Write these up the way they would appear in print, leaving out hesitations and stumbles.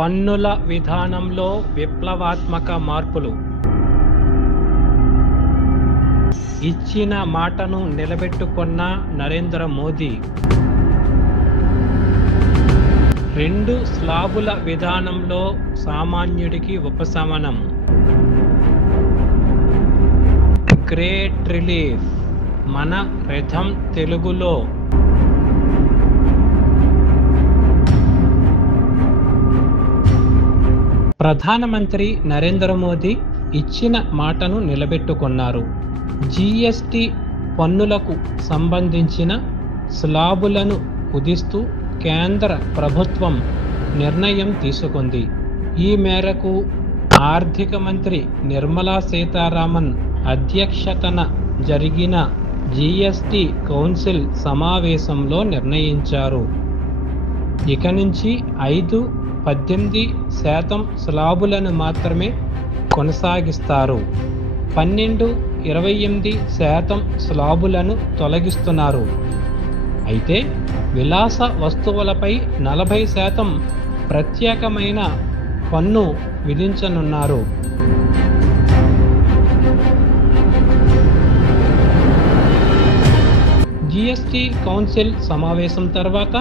పన్నుల విధానంలో విప్లవాత్మక మార్పులు. ఇచ్చిన మాటను నిలబెట్టుకున్న నరేంద్ర మోదీ. 2 స్లాబుల విధానంలో సామాన్యుడికి ఉపశమనం. Great relief. మన రథం తెలుగులో. ప్రధానమంత్రి నరేంద్ర మోదీ ఇచ్చిన మాటను నిలబెట్టుకున్నారు. జీఎస్టీ పన్నులకు సంబంధించిన స్లాబులను కుదిస్తూ కేంద్ర ప్రభుత్వం నిర్ణయం తీసుకుంది. ఈ మేరకు ఆర్థిక మంత్రి నిర్మలా సీతారామన్ అధ్యక్షతన జరిగిన జీఎస్టీ కౌన్సిల్ సమావేశంలో నిర్ణయించారు. ఇక నుంచి 5-18% స్లాబులను మాత్రమే కొనసాగిస్తారు. 12-28% స్లాబులను తొలగిస్తున్నారు. అయితే విలాస వస్తువులపై 40% ప్రత్యేకమైన పన్ను విధించనున్నారు. జీఎస్టీ కౌన్సిల్ సమావేశం తర్వాత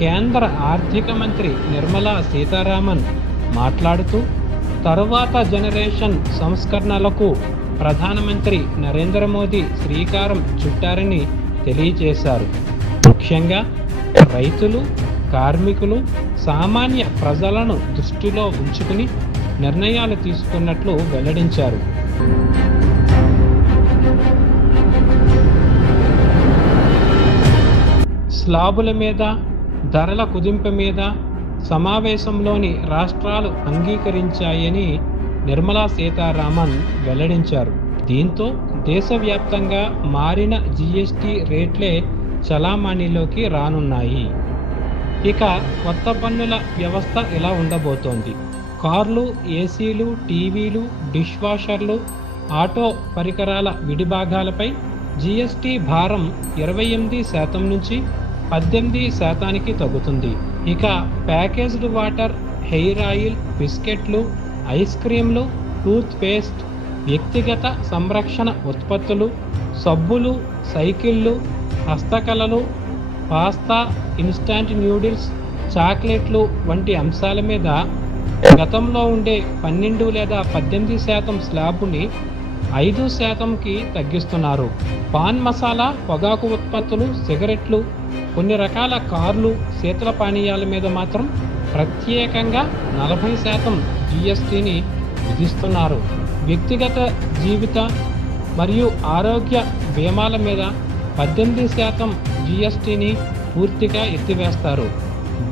కేంద్ర ఆర్థిక మంత్రి నిర్మలా సీతారామన్ మాట్లాడుతూ తరువాత జనరేషన్ సంస్కరణలకు ప్రధానమంత్రి నరేంద్ర మోదీ శ్రీకారం చుట్టారని తెలియజేశారు. ముఖ్యంగా రైతులు, కార్మికులు, సామాన్య ప్రజలను దృష్టిలో ఉంచుకుని నిర్ణయాలు తీసుకున్నట్లు వెల్లడించారు. స్లాబుల మీద, ధరల కుదింపు మీద సమావేశంలోని రాష్ట్రాలు అంగీకరించాయని నిర్మలా సీతారామన్ వెల్లడించారు. దీంతో దేశవ్యాప్తంగా మారిన జీఎస్టీ రేట్లే చలామణిలోకి రానున్నాయి. ఇక కొత్త పన్నుల వ్యవస్థ ఇలా ఉండబోతోంది. కార్లు, ఏసీలు, టీవీలు, డిష్ వాషర్లు, ఆటో పరికరాల విడిభాగాలపై జీఎస్టీ భారం 28% నుంచి 18% తగ్గుతుంది. ఇక ప్యాకేజ్డ్ వాటర్, హెయిర్ ఆయిల్, బిస్కెట్లు, ఐస్ క్రీంలు, టూత్ పేస్ట్, వ్యక్తిగత సంరక్షణ ఉత్పత్తులు, సబ్బులు, సైకిళ్ళు, హస్తకళలు, పాస్తా, ఇన్స్టాంట్ న్యూడిల్స్, చాక్లెట్లు వంటి అంశాల మీద గతంలో ఉండే 12 లేదా 18% స్లాబుని 5%కి తగ్గిస్తున్నారు. పాన్ మసాలా, పొగాకు ఉత్పత్తులు, సిగరెట్లు, కొన్ని రకాల కార్లు, శీతల పానీయాల మీద మాత్రం ప్రత్యేకంగా 40% జీఎస్టీని విధిస్తున్నారు. వ్యక్తిగత జీవిత మరియు ఆరోగ్య బీమాల మీద 18% జీఎస్టీని పూర్తిగా ఎత్తివేస్తారు.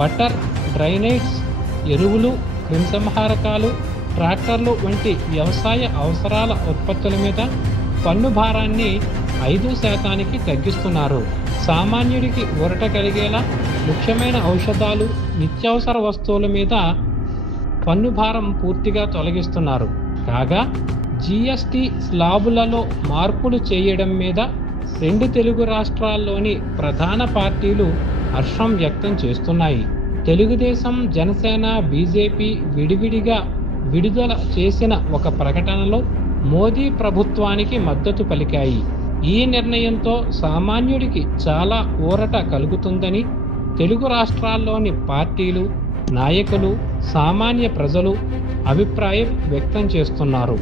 బటర్, డ్రైనేట్స్, ఎరువులు, క్రిమిసంహారకాలు, ట్రాక్టర్లు వంటి వ్యవసాయ అవసరాల ఉత్పత్తుల మీద పన్ను భారాన్ని 5%కి తగ్గిస్తున్నారు. సామాన్యుడికి ఊరట కలిగేలా ముఖ్యమైన ఔషధాలు, నిత్యావసర వస్తువుల మీద పన్ను భారం పూర్తిగా తొలగిస్తున్నారు. కాగా జీఎస్టీ స్లాబులలో మార్పులు చేయడం మీద 2 తెలుగు రాష్ట్రాల్లోని ప్రధాన పార్టీలు హర్షం వ్యక్తం చేస్తున్నాయి. తెలుగుదేశం, జనసేన, బీజేపీ విడివిడిగా విడుదల చేసిన ఒక ప్రకటనలో మోదీ ప్రభుత్వానికి మద్దతు పలికాయి. ఈ నిర్ణయంతో సామాన్యుడికి చాలా ఊరట కలుగుతుందని తెలుగు రాష్ట్రాల్లోని పార్టీలు, నాయకులు, సామాన్య ప్రజలు అభిప్రాయం వ్యక్తం చేస్తున్నారు.